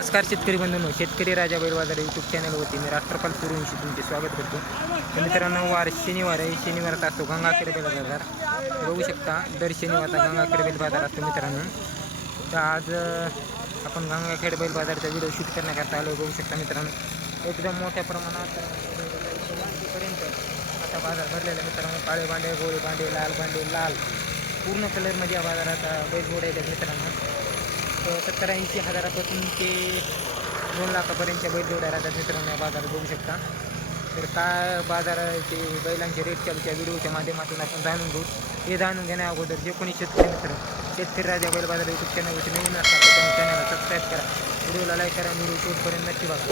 नमस्कार शेतकरी बंधूंनो. शेतकरी राजा बैलबाजार यूट्यूब चॅनलवरती मी राष्ट्रपाल सुरूंशी तुमचे स्वागत करतो. मित्रांनो वार शनिवार आहे. शनिवारचा असतो गंगाखेड बैल बाजार बघू शकता दर शनिवारचा गंगाखेड बैल बाजार असतो मित्रांनो. तर आज आपण गंगाखेड बैल बाजारचा व्हिडिओ शूट करण्याकरता आलो. बघू शकता मित्रांनो. एकदम मोठ्या प्रमाणात पर्यंत आता बाजार भरलेला मित्रांनो. काळे भांडे गोळे भांडे लाल भांडे लाल. पूर्ण कलरमध्ये या बाजाराचा अं, बैल गोळे मित्रांनो. सत्तर ऐंशी हजारापासून ते दोन लाखापर्यंतच्या बैलजोड्या राहतात मित्रांनो या बाजारात बघू शकता. तर काय बाजाराचे बैलांचे रेट चालूच्या व्हिडिओच्या माध्यमातून आपण जाणून घेऊ. हे जाणून घेण्या अगोदर जे कोणी शेतकरी मित्र शेतकरी राजा बैल बाजार यूट्यूब चॅनलवरती नवीन असतात त्यांनी चॅनलला सबस्क्राईब करा. व्हिडिओला लाईक करा व्हिडिओ शेवटपर्यंत नक्की बघा.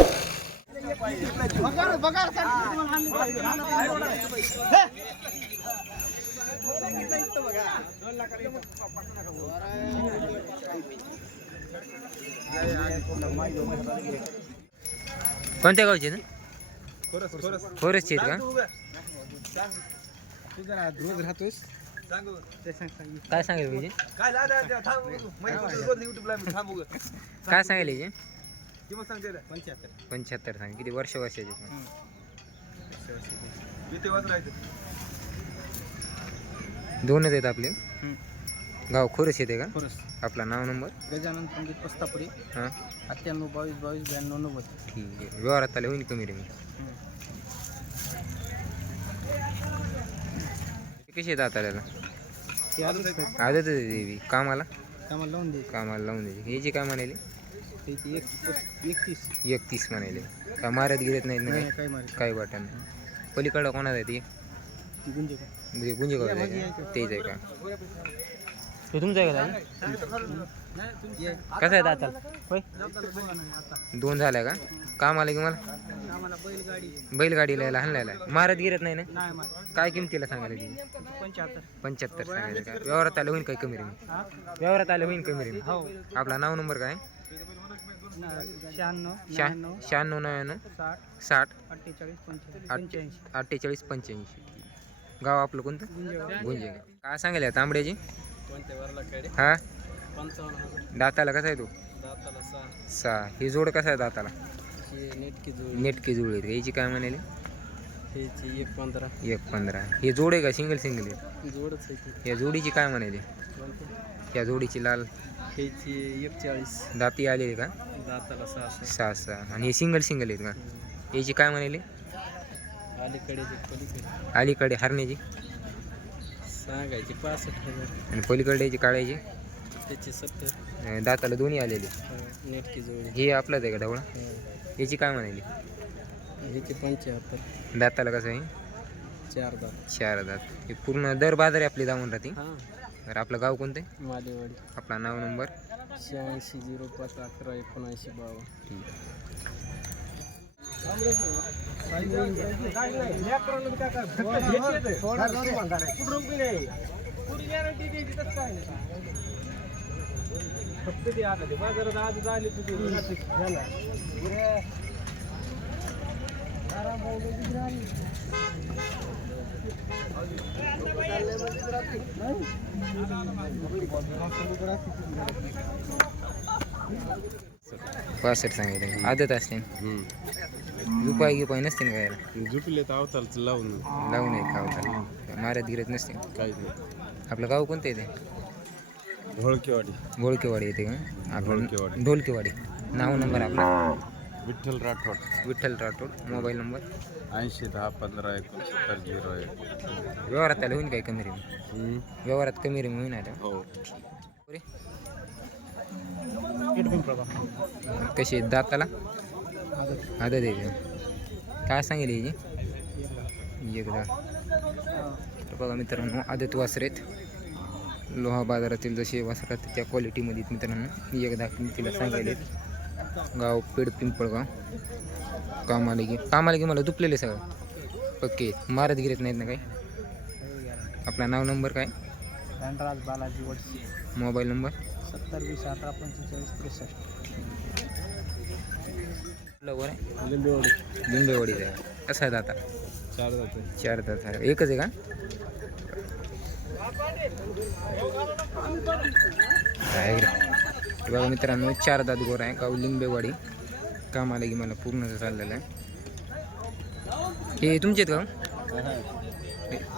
कोणत्या गावचे ना? खोरसचे आहेत का? रोज राहतोस काय सांगेल म्हणजे? काय लादा थांब युट्यूबला मी थांबू काय सांगेल याचे पंच्याहत्तर. सांग. किती वर्ष वर्षाचे दोनच आहेत आपले. गाव खोरस येते का? खरंच आपला नाव नंबर? गजानन पंडित पस्तापुरी. हां. अठ्ठ्याण्णव बावीस बावीस ब्याण्णव नव्वद. ठीक आहे. व्यवहारात आले होईल कमी रे मी. कशी येतात त्याला ते आलंच. आदत आहे देवी कामाला? कामाला लावून दे कामाला लावून द्यायची. याची काय म्हणाले? त्याची एक एकतीस. एकतीस म्हणाले. का मारत गिरत नाहीत ना नाही काही काय मारे काही वाटत नाही. पलीकडं कोणाचं आहे ते? गुंजे का म्हणजे गुंजे गाव आहे का? तेच आहे का? ते तुमचं आहे का? कसं आहे होय? दोन झाल्या का? काम आलं की मला? आम्हाला बैलगाडी बैलगाडीला यायला हाणलायला मारत गिरत नाही ना? नाही मारे काय किमतीला सांगायला ती? पंच्याहत्तर पंच्याहत्तर सांगायचं का? व्यवहारात आलं होईल काही कमी रे मी हा? व्यवहारात आलं होईल कमी रे मी हो. आपला नाव नंबर काय? शहाण्णव शहा शहाण्णव शहाण्णव नव्याण्णव साठ साठ अठ्ठेचाळीस पंच्याऐंशी. अठ्ठेचाळीस पंच्याऐंशी गाव आपलं कोणतं? गुंजेगाव. गुंजे काय सांगायला तांबड्याची? हा? दाताला कसा आहे तो? सहा. ही जोड कसा आहे दाताला? हे नेटकी जुळ आहे. याची काय म्हणाली? एक पंधरा. एक पंधरा. हे जोड आहे का सिंगल सिंगल आहे? जोडच आहे ती या जोडीची काय म्हणाली? या जोडीची लाल. दाती आलेली का? दाताला सहा सहा. आणि हे सिंगल सिंगल आहेत का? याची काय म्हणाली? अलीकडे अलीकडे हरण्याची. सांगायची पासष्ट हजार. आणि पलीकडे काढायची त्याची सत्तर. अं, दाताला दोन्ही आलेली. नेटकी जोडी. हे आपलंच आहे का ढवळा? याची काय म्हणाली? ह्याची पंच्याहत्तर. दाताला कसं आहे? चार दात. चार दात. हे पूर्ण दर बाजारी आपली जाऊन राहते. हां. तर आपलं गाव कोणतं आहे? मालेवाडी. आपला नाव नंबर? शहाऐंशी झिरो पाच अकरा एकोणऐंशी बावन्न. ठीक फक्त ते आता ते बाजारात आज आले पासष्ट सांगितलं. आदत असते. रुपये गिपाय नसते ना गायला झुपले तर अवतारच लावून लावून येत का होता मारत गिरत नसते काहीच नाही. आपलं गाव कोणतं येते ढोळकेवाडी घोळकेवाडी येते का? आपलं ढोळकेवाडी. ढोलकेवाडी. नाव नंबर आपला. Vitthal Rathod. Vitthal Rathod mobile number. ऐंशी दहा पंधरा एकोणसत्तर झिरो एक. व्यवहारात आलं होईल काय कमी रेमी व्यवहारात कमी रेमी होईन आलं. हो. पुरे? कशी आहेत? दाताला? आदत आहे काय सांगेल याची एकदा. तर बघा मित्रांनो आदत वासरेत. लोहा बाजारातील जसे वासर आहेत त्या क्वालिटीमध्ये मित्रांनो. एकदा किमतीला सांगायले गाव पेड पिंपळगाव. कामाला की कामाला की मला दुपलेले सगळं. पक्के. आहेत. मारत गिरत नाहीत ना काही? आपला नाव नंबर काय? बालाजी मोबाईल नंबर सत्तर वीस अठरा पंचेचाळीस त्रेसष्ट. लवकर आहे? लिंबेवाडी. लिंबेवाडीचा आहे. कसा आहे दाता चार जाते चार दात आहे. एकच आहे का? का? बघा मित्रांनो चार दात गोर आहे. गाव लिंबेवाडी. कामाला की मला पूर्ण चाललेलं आहे. हे तुमचे आहेत का?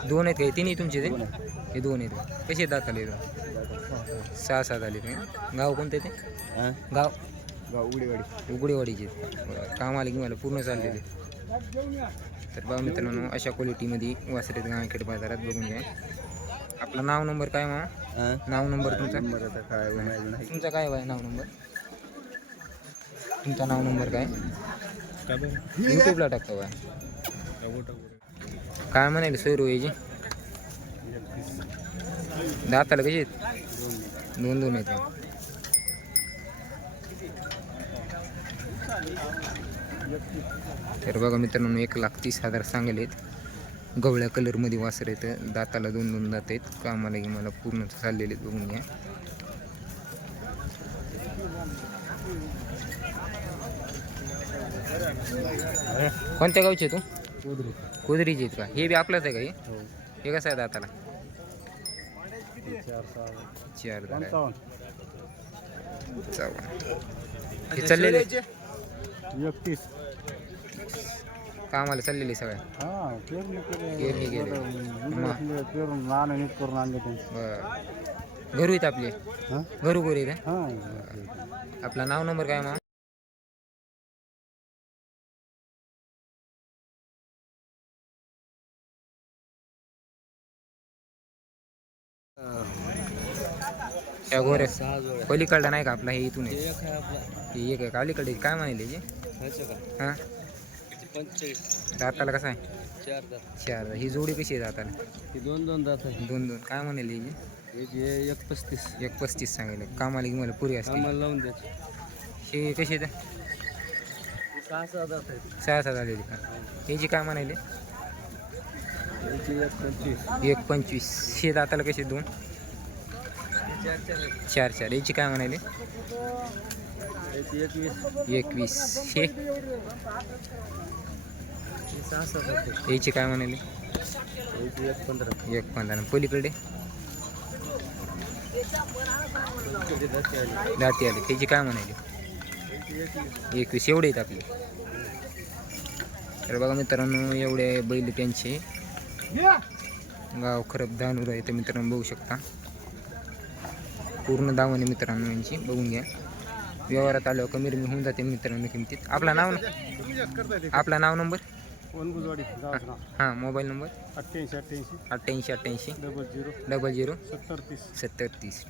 दोन आहेत का? हे तिन्ही तुमचे ते हे दोन आहेत. का? कसे दात आले सहा सात आले ते गाव कोणते ते? गाव? उघडेवाडी उघडेवाडीचे काम आले की मला पूर्ण चाललेले तर बघा मित्रांनो अशा क्वालिटीमध्ये वासरेत गावाखेड बाजारात बघून घ्या. आपलं नाव नंबर काय मग नाव नंबर तुमचा? काय माहिती नाही तुमचा काय आहे नाव नंबर? तुमचा नाव नंबर काय? यूट्यूबला टाकतो बा काय म्हणाले सैरू याची दाताला कशी आहेत? दोन दोन आहेत तर बघा मित्रांनो एक लाख तीस हजार सांगेल आहेत. गवळ्या कलरमध्ये वासर येतं दाताला दोन दोन दात आहेत. कामाला की मला पूर्ण चाललेले आहेत बघून घ्या. कोणत्या गावचे तू कुदरीचे आहेत का? हे बी आपलंच आहे का हे. हे कसं आहे दाताला? चार. हे चाललेले? एकतीस. कामाला चाललेले सगळ्या हा पेरणी केली. नीट करून आणले त्यांचे. बरं. घरू आहेत आपले? हा? घरू घरी आहेत हा हं? आपला नाव नंबर काय मग? त्या गोऱ्या पलीकडला नाही का आपला हे इथून हे एक आहे का? अलीकडे काय म्हणाले हे? दाताला कसं आहे? चार ही जोडी कशी आहे दाताला? दोन दोन. दात आहे दोन दोन काय म्हणाले एक पस्तीस एक पस्तीस सांगायला. कामाला की मला पुरी असते. कामाला लावून द्या हे कशी आहे सहा सहा दात सहा सहा सात आलेली याची काय म्हणाले? एक पंचवीस. हे दाताला कसे दोन? चार चार. याची काय म्हणाले? एकवीस. हे याची काय म्हणाले? एक पंधरा. एक पंधरा पलीकडे? दाती आले. त्याची काय म्हणाले? एकवीस. एवढे आहेत आपले. तर बघा मित्रांनो एवढे बैल त्यांचे. गाव खरब दानूर आहे तर मित्रांनो बघू शकता. पूर्ण दावाने मित्रांनो यांची बघून घ्या. व्यवहारात आल्यावर कमी रमी होऊन जाते मित्रांनो किमतीत. आपला नाव आपला नाव नंबर? हां मोबाईल नंबर? अठ्ठ्याऐंशी अठ्ठ्याऐंशी. अठ्ठ्याऐंशी अठ्ठ्याऐंशी. Double zero. Double zero. सत्तर तीस. सत्तर तीस.